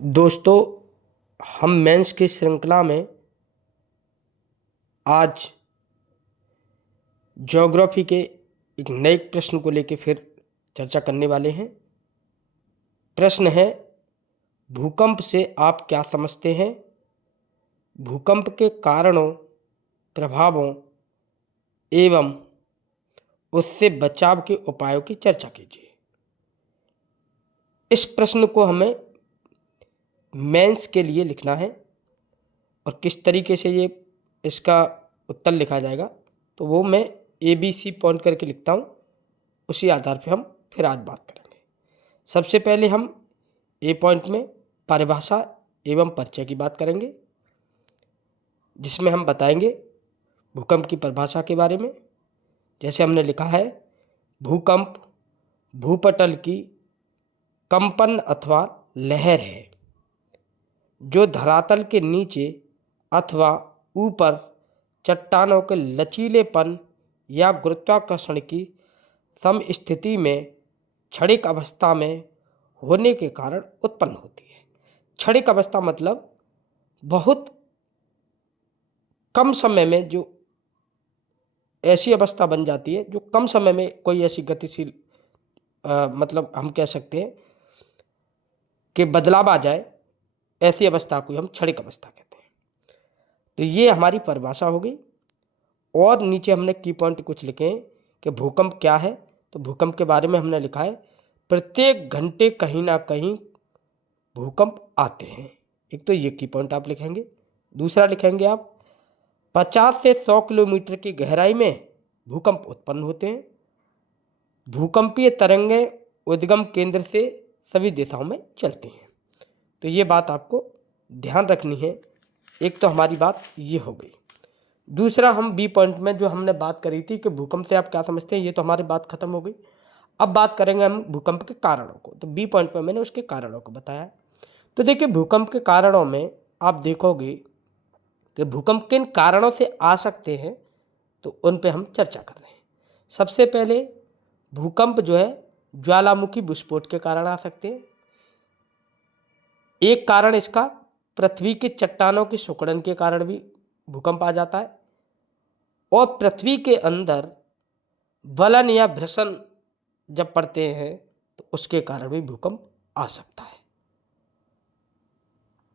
दोस्तों, हम मेंस की श्रृंखला में आज ज्योग्राफी के एक नए प्रश्न को लेकर फिर चर्चा करने वाले हैं। प्रश्न है, भूकंप से आप क्या समझते हैं? भूकंप के कारणों, प्रभावों एवं उससे बचाव के उपायों की चर्चा कीजिए। इस प्रश्न को हमें मेंस के लिए लिखना है और किस तरीके से ये इसका उत्तर लिखा जाएगा तो वो मैं ABC पॉइंट करके लिखता हूँ। उसी आधार पे हम फिर आज बात करेंगे। सबसे पहले हम A पॉइंट में परिभाषा एवं परिचय की बात करेंगे, जिसमें हम बताएंगे भूकंप की परिभाषा के बारे में। जैसे हमने लिखा है, भूकंप भूपटल की कंपन अथवा लहर है जो धरातल के नीचे अथवा ऊपर चट्टानों के लचीलेपन या गुरुत्वाकर्षण की समस्थिति में क्षणिक अवस्था में होने के कारण उत्पन्न होती है। क्षणिक अवस्था मतलब बहुत कम समय में जो ऐसी अवस्था बन जाती है जो कम समय में कोई ऐसी गतिशील मतलब हम कह सकते हैं कि बदलाव आ जाए, ऐसी अवस्था को हम क्षणिक अवस्था कहते हैं। तो ये हमारी परिभाषा हो गई। और नीचे हमने की पॉइंट कुछ लिखे हैं कि भूकंप क्या है। तो भूकंप के बारे में हमने लिखा है, प्रत्येक घंटे कहीं ना कहीं भूकंप आते हैं। एक तो ये की पॉइंट आप लिखेंगे। दूसरा लिखेंगे आप, 50 से 100 किलोमीटर की गहराई में भूकंप उत्पन्न होते हैं। भूकंपीय तरंगें उद्गम केंद्र से सभी दिशाओं में चलती हैं। तो ये बात आपको ध्यान रखनी है। एक तो हमारी बात ये हो गई। दूसरा, हम B पॉइंट में जो हमने बात करी थी कि भूकंप से आप क्या समझते हैं, ये तो हमारी बात खत्म हो गई। अब बात करेंगे हम भूकंप के कारणों को। तो B पॉइंट में मैंने उसके कारणों को बताया। तो देखिए, भूकंप के कारणों में आप देखोगे कि भूकंप किन कारणों से आ सकते हैं, तो उन पे हम चर्चा कर रहे हैं। सबसे पहले भूकंप जो है ज्वालामुखी विस्फोट के कारण आ सकते हैं। एक कारण इसका पृथ्वी की चट्टानों की सिकुड़न के कारण भी भूकंप आ जाता है। और पृथ्वी के अंदर वलन या भ्रसन जब पड़ते हैं तो उसके कारण भी भूकंप आ सकता है।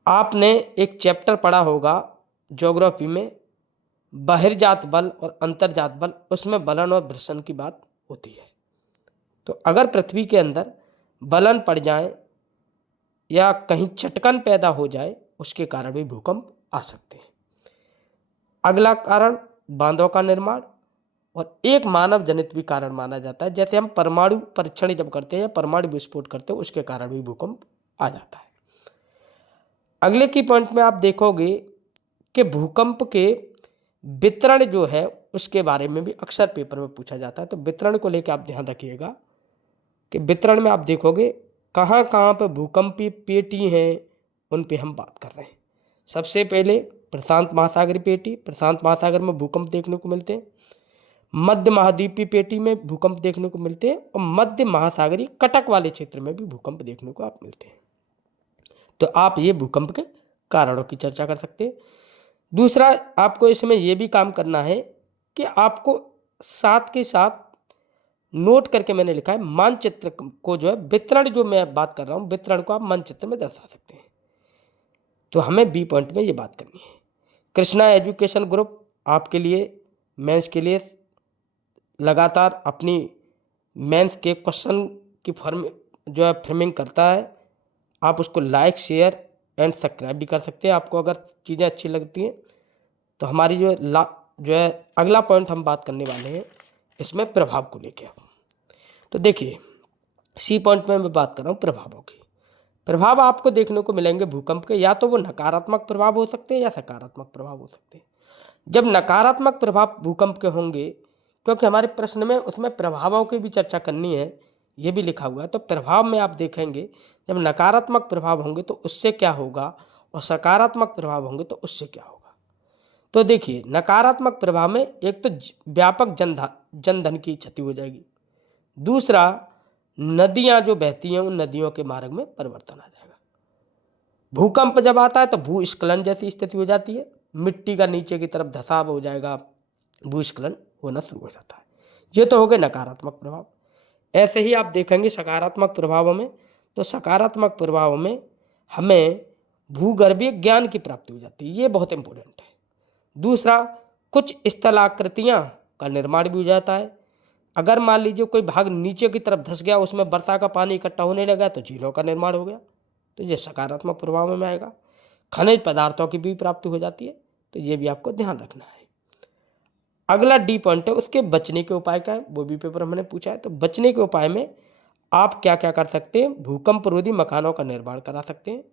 आपने एक चैप्टर पढ़ा होगा ज्योग्राफी में, बहिर्जात बल और अंतर्जात बल, उसमें वलन और भ्रसन की बात होती है। तो अगर पृथ्वी के अंदर वलन पड़ जाए या कहीं चटकन पैदा हो जाए, उसके कारण भी भूकंप आ सकते हैं। अगला कारण बांधों का निर्माण, और एक मानव जनित भी कारण माना जाता है। जैसे हम परमाणु परीक्षण जब करते हैं या परमाणु विस्फोट करते हैं, उसके कारण भी भूकंप आ जाता है। अगले की पॉइंट में आप देखोगे कि भूकंप के वितरण जो है उसके बारे में भी अक्सर पेपर में पूछा जाता है। तो वितरण को लेकर आप ध्यान रखिएगा कि वितरण में आप देखोगे कहाँ कहाँ पर भूकंपीय पेटी हैं, उन पे हम बात कर रहे हैं। सबसे पहले प्रशांत महासागरीय पेटी, प्रशांत महासागर में भूकंप देखने को मिलते हैं। मध्य महाद्वीपीय पेटी में भूकंप देखने को मिलते हैं और मध्य महासागरीय कटक वाले क्षेत्र में भी भूकंप देखने को आप मिलते हैं। तो आप ये भूकंप के कारणों की चर्चा कर सकते हैं। दूसरा, आपको इसमें यह भी काम करना है कि आपको साथ के साथ नोट करके मैंने लिखा है, मानचित्र को जो है वितरण जो मैं बात कर रहा हूँ, वितरण को आप मानचित्र में दर्शा सकते हैं। तो हमें B पॉइंट में ये बात करनी है। कृष्णा एजुकेशन ग्रुप आपके लिए मेंस के लिए लगातार अपनी मेंस के क्वेश्चन की फॉर्म जो है फ्रेमिंग करता है। आप उसको लाइक, शेयर एंड सब्सक्राइब भी कर सकते हैं। आपको अगर चीज़ें अच्छी लगती हैं तो हमारी जो है अगला पॉइंट हम बात करने वाले हैं इसमें प्रभाव को लेकर। तो देखिए, C पॉइंट में मैं बात कर रहा हूँ प्रभावों की। प्रभाव आपको देखने को मिलेंगे भूकंप के, या तो वो नकारात्मक प्रभाव हो सकते हैं या सकारात्मक प्रभाव हो सकते हैं। जब नकारात्मक प्रभाव भूकंप के होंगे, क्योंकि हमारे प्रश्न में उसमें प्रभावों की भी चर्चा करनी है, ये भी लिखा हुआ है। तो प्रभाव में आप देखेंगे जब नकारात्मक प्रभाव होंगे तो उससे क्या होगा, और सकारात्मक प्रभाव होंगे तो उससे क्या होगा। तो देखिए, नकारात्मक प्रभाव में एक तो व्यापक जनधन की क्षति हो जाएगी। दूसरा, नदियां जो बहती हैं उन नदियों के मार्ग में परिवर्तन आ जाएगा। भूकंप जब आता है तो भूस्खलन जैसी स्थिति हो जाती है, मिट्टी का नीचे की तरफ धंसाव हो जाएगा, भूस्खलन होना शुरू हो जाता है। ये तो हो गए नकारात्मक प्रभाव। ऐसे ही आप देखेंगे सकारात्मक प्रभावों में, तो सकारात्मक प्रभावों में हमें भूगर्भीय ज्ञान की प्राप्ति हो जाती है, ये बहुत इंपॉर्टेंट है। दूसरा, कुछ स्थलाकृतियाँ का निर्माण भी हो जाता है। अगर मान लीजिए कोई भाग नीचे की तरफ धंस गया, उसमें वर्षा का पानी इकट्ठा होने लगा, तो झीलों का निर्माण हो गया, तो ये सकारात्मक प्रभाव में आएगा। खनिज पदार्थों की भी प्राप्ति हो जाती है, तो ये भी आपको ध्यान रखना है। अगला डी पॉइंट है, उसके बचने के उपाय क्या है, वो भी पेपर मैंने पूछा है। तो बचने के उपाय में आप क्या क्या कर सकते हैं, भूकंप रोधी मकानों का निर्माण करा सकते हैं,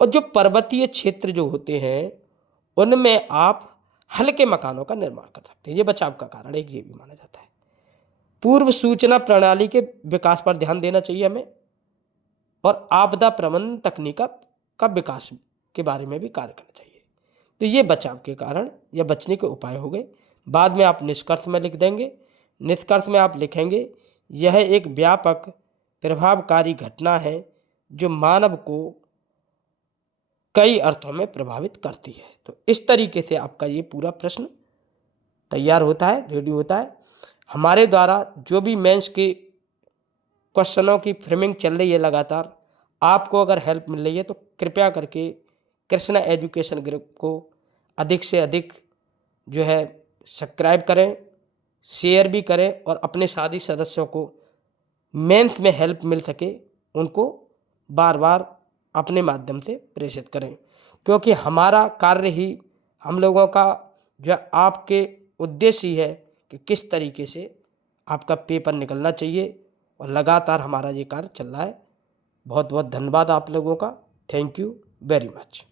और जो पर्वतीय क्षेत्र जो होते हैं उनमें आप हल्के मकानों का निर्माण कर सकते हैं। ये बचाव का कारण एक ये भी माना जाता है। पूर्व सूचना प्रणाली के विकास पर ध्यान देना चाहिए हमें, और आपदा प्रबंधन तकनीक का विकास के बारे में भी कार्य करना चाहिए। तो ये बचाव के कारण या बचने के उपाय हो गए। बाद में आप निष्कर्ष में लिख देंगे। निष्कर्ष में आप लिखेंगे, यह एक व्यापक प्रभावकारी घटना है जो मानव को कई अर्थों में प्रभावित करती है। तो इस तरीके से आपका ये पूरा प्रश्न तैयार होता है, रेडी होता है। हमारे द्वारा जो भी मेंस के क्वेश्चनों की फ्रेमिंग चल रही है लगातार, आपको अगर हेल्प मिल रही है तो कृपया करके कृष्णा एजुकेशन ग्रुप को अधिक से अधिक जो है सब्सक्राइब करें, शेयर भी करें, और अपने साथी सदस्यों को मेंस में हेल्प मिल सके उनको बार बार अपने माध्यम से प्रेषित करें, क्योंकि हमारा कार्य ही, हम लोगों का जो आपके उद्देश्य ही है कि किस तरीके से आपका पेपर निकलना चाहिए, और लगातार हमारा ये कार्य चल रहा है। बहुत बहुत धन्यवाद आप लोगों का। Thank you very much.